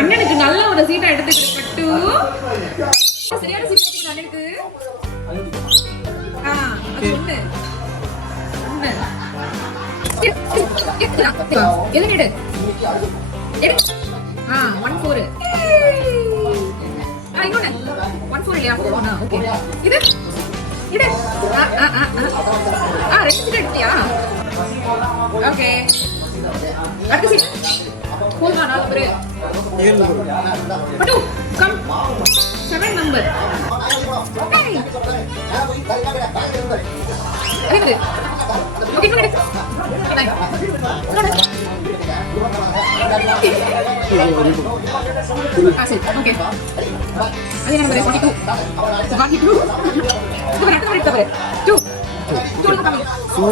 அண்ணனுக்கு நல்ல ஒரு சீட்டை எடுத்துக்கிட்டு சரியான சீட் எடுத்துக்கிட்டு அண்ணனுக்கு ஒண்ணு எது எடு எடு 1-4 இன்னொன்னு 1-4 இல்லையா ஓகே இது இது ரெண்டு சீட் எடுத்தியா ஓகே அடுத்த seat Hold on, I'll put it. Patu, come. 7 number. Hey. Okay, go ahead. Okay. Adi number 42. 42. Look at that. 2. 2 coming. So.